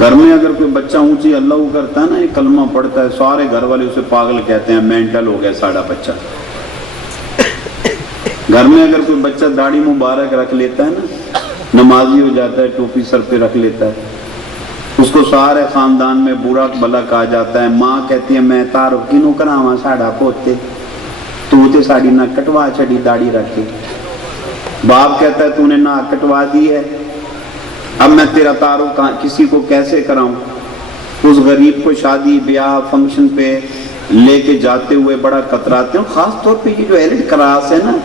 گھر میں اگر کوئی بچہ اونچی اللہ کرتا ہے نا، یہ کلمہ پڑھتا ہے، سارے گھر والے اسے پاگل کہتے ہیں، مینٹل ہو گیا ساڑھا بچہ۔ گھر میں اگر کوئی بچہ داڑھی مبارک رکھ لیتا ہے نا، نمازی ہو جاتا ہے، ٹوپی سر پہ رکھ لیتا ہے، اس کو سارے خاندان میں برا بھلا کہا جاتا ہے۔ ماں کہتی ہے میں تارو کنوں کراواں ساڑھا پوتے، تو تے ساڑی نہ کٹوا چھڑی داڑھی رکھ کے۔ باپ کہتا ہے تو نے نہ کٹوا دی ہے، اب میں تیرا تعارف کسی کو کیسے کراؤں؟ اس غریب کو شادی بیاہ فنکشن پہ لے کے جاتے ہوئے بڑا کتراتے ہوں، خاص طور پہ یہ جو ایلڈ کلاس ہے نا،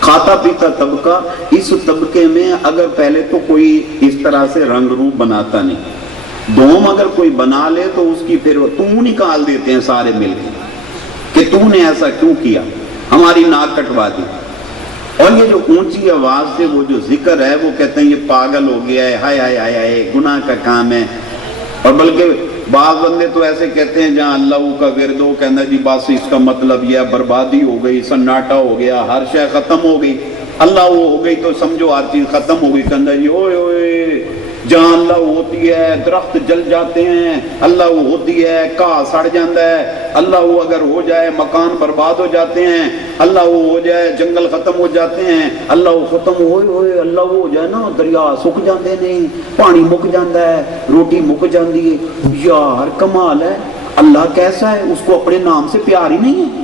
کھاتا پیتا طبقہ، اس طبقے میں اگر پہلے تو کوئی اس طرح سے رنگ روپ بناتا نہیں، دوم اگر کوئی بنا لے تو اس کی پھر تو نکال دیتے ہیں سارے مل کے کہ تو نے ایسا کیوں کیا، ہماری ناک کٹوا دی۔ اور یہ جو اونچی آواز سے وہ جو ذکر ہے، وہ کہتے ہیں یہ پاگل ہو گیا ہے، ہائے ہائے ہائے ہائے، گناہ کا کام ہے۔ اور بلکہ بعض بندے تو ایسے کہتے ہیں جہاں اللہ کا ورد ہو، کہنا جی بس اس کا مطلب یہ بربادی ہو گئی، سناٹا ہو گیا، ہر شے ختم ہو گئی، اللہ وہ ہو گئی تو سمجھو ہر چیز ختم ہو گئی۔ کہنا جی اوئے اوئے، جہاں اللہ ہوتی ہے درخت جل جاتے ہیں، اللہ وہ ہوتی ہے گھاہ سڑ جاتا ہے، اللہ وہ اگر ہو جائے مکان برباد ہو جاتے ہیں، اللہ وہ ہو جائے جنگل ختم ہو جاتے ہیں، اللہ وہ ختم ہوئے ہوئے اللہ وہ ہو جائے نا دریا سک جاتے نہیں، پانی مک جاتا ہے، روٹی مک جاتی ہے۔ یار کمال ہے، اللہ کیسا ہے؟ اس کو اپنے نام سے پیار ہی نہیں ہے،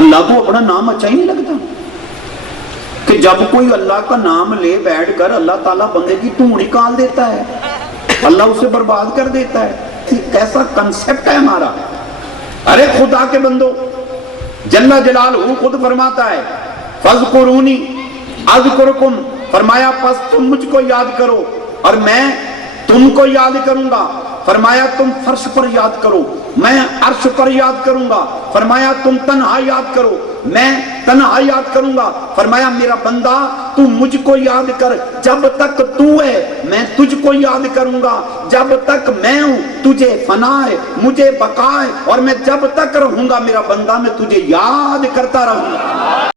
اللہ کو اپنا نام اچھا ہی نہیں لگتا کہ جب کوئی اللہ کا نام لے بیٹھ کر اللہ تعالیٰ بندے کی توں نکال دیتا ہے، اللہ اسے برباد کر دیتا ہے۔ کیسا کنسپٹ ہے ہمارا؟ ارے خدا کے بندو، جل جلالہ خود فرماتا ہے فَاذْكُرُونِي أَذْكُرْكُمْ، فرمایا پس تم مجھ کو یاد کرو اور میں تم کو یاد کروں گا۔ فرمایا تم فرش پر یاد کرو، میں عرش پر یاد کروں گا۔ فرمایا تم تنہا یاد کرو، میں تنہا یاد کروں گا۔ فرمایا میرا بندہ تو مجھ کو یاد کر، جب تک تو ہے میں تجھ کو یاد کروں گا، جب تک میں ہوں تجھے فنا ہے، مجھے بقا ہے، اور میں جب تک رہوں گا میرا بندہ میں تجھے یاد کرتا رہوں گا۔